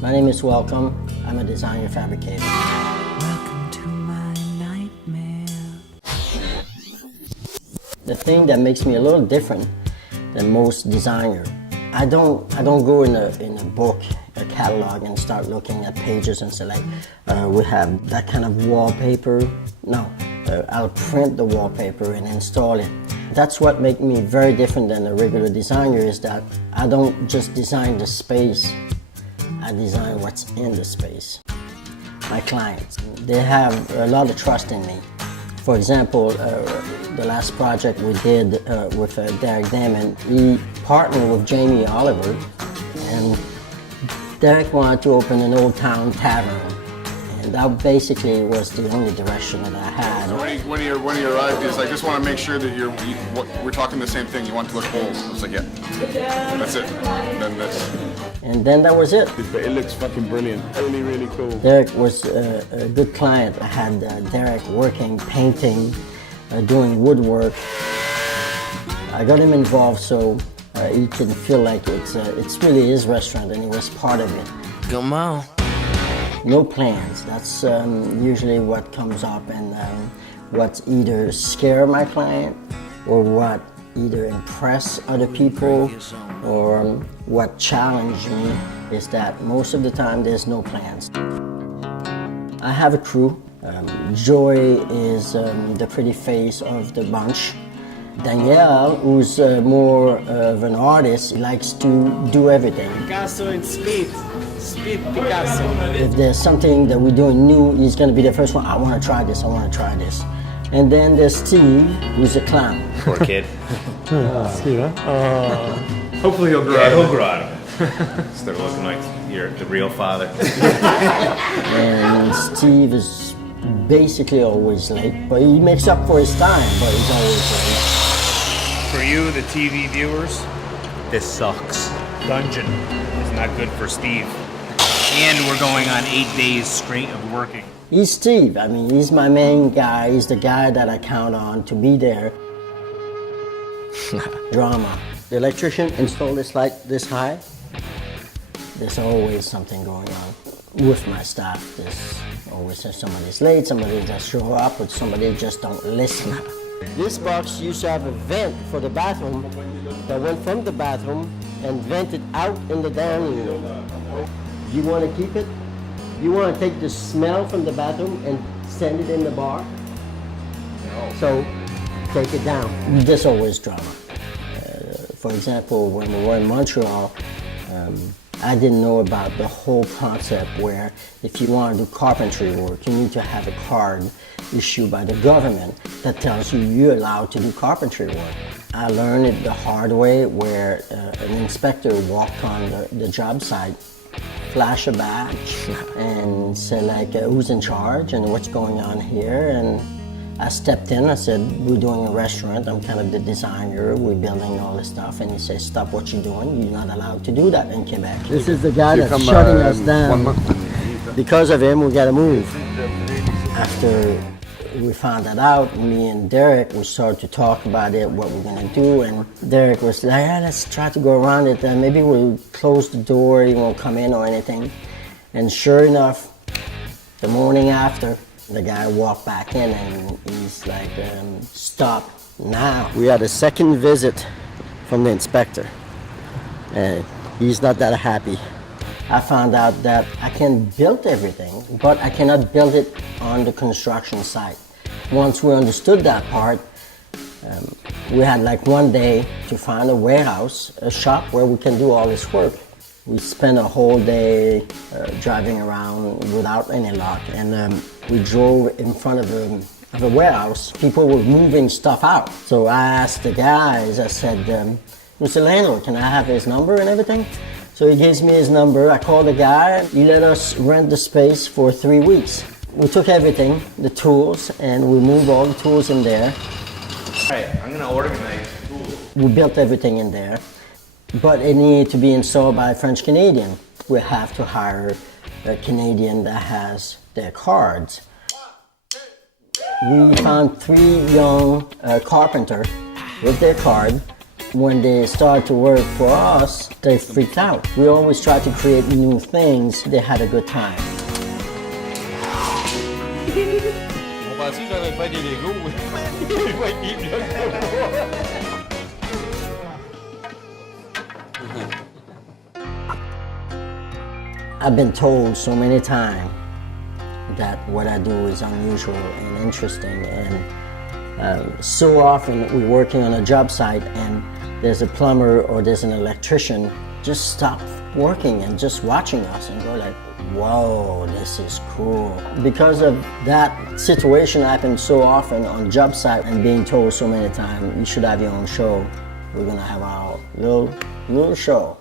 My name is Welcome. I'm a designer fabricator. Welcome to my nightmare. The thing that makes me a little different than most designers, I don't go in a book, a catalog, and start looking at pages and say like, we have that kind of wallpaper. No, I'll print the wallpaper and install it. That's what makes me very different than a regular designer, is that I don't just design the space, I design what's in the space. My clients, they have a lot of trust in me. For example, the last project we did with Derek Damon, he partnered with Jamie Oliver, and Derek wanted to open an Old Town tavern. And that basically was the only direction that I had. So when he arrived, he's like, I just want to make sure that we're talking the same thing. You want to look whole. I was like, yeah, that's it. And then that was it. But it looks fucking brilliant. Really, really cool. Derek was a good client. I had Derek working, painting, doing woodwork. I got him involved so he can feel like it's really his restaurant and he was part of it. Come on. No plans. That's usually what comes up, and what's either scare my client or what either impress other people or what challenge me is that most of the time there's no plans. I have a crew. Joy is the pretty face of the bunch. Danielle, who's more of an artist, he likes to do everything. Picasso and Speed Picasso. If there's something that we're doing new, he's going to be the first one. I want to try this, I want to try this. And then there's Steve, who's a clown. Poor kid. Hopefully he'll grow Yeah, out of he'll it. grow out of it. Instead of looking like you're the real father. And Steve is basically always late, but he makes up for his time, but he's always late. For you, the TV viewers, this sucks. Dungeon is not good for Steve. And we're going on 8 days straight of working. He's Steve. I mean, he's my main guy. He's the guy that I count on to be there. Drama. The electrician installed this light this high. There's always something going on with my staff. There's always somebody's late, somebody just show up, or somebody just don't listen. This box used to have a vent for the bathroom that went from the bathroom and vented out in the dining room. You want to keep it? You want to take the smell from the bathroom and send it in the bar? No. So take it down. There's always drama. For example, when we were in Montreal, I didn't know about the whole concept where if you want to do carpentry work, you need to have a card issued by the government that tells you you're allowed to do carpentry work. I learned it the hard way where an inspector walked on the job site, flash a badge and say like, who's in charge and what's going on here. And I stepped in, I said, we're doing a restaurant, I'm kind of the designer, we're building all this stuff. And he says, stop what you're doing, you're not allowed to do that in Quebec. This is the guy that's shutting us down. 1 month. Because of him, we gotta move. After we found that out, me and Derek, we started to talk about it, what we're gonna do, and Derek was like, yeah, let's try to go around it, and maybe we'll close the door, he won't come in or anything. And sure enough, the morning after, the guy walked back in and he's like, stop now. We had a second visit from the inspector, and he's not that happy. I found out that I can build everything, but I cannot build it on the construction site. Once we understood that part, we had like one day to find a warehouse, a shop where we can do all this work. We spent a whole day driving around without any luck, and we drove in front of a warehouse. People were moving stuff out. So I asked the guys, I said, Mr. Landlord, can I have his number and everything? So he gives me his number, I called the guy, he let us rent the space for 3 weeks. We took everything, the tools, and we moved all the tools in there. All right, I'm gonna organize tools. We built everything in there, but it needed to be installed by a French Canadian. We have to hire a Canadian that has their cards. We found 3 young carpenters with their card. when they started to work for us, they freaked out. We always try to create new things. They had a good time. On pensait que j'allais faire des Legos. Je vais être bien I've been told so many times that what I do is unusual and interesting, and so often we're working on a job site and there's a plumber or there's an electrician just stop working and just watching us and go like, whoa, this is cool. Because of that situation happened so often on job site and being told so many times, you should have your own show. We're gonna have our little show.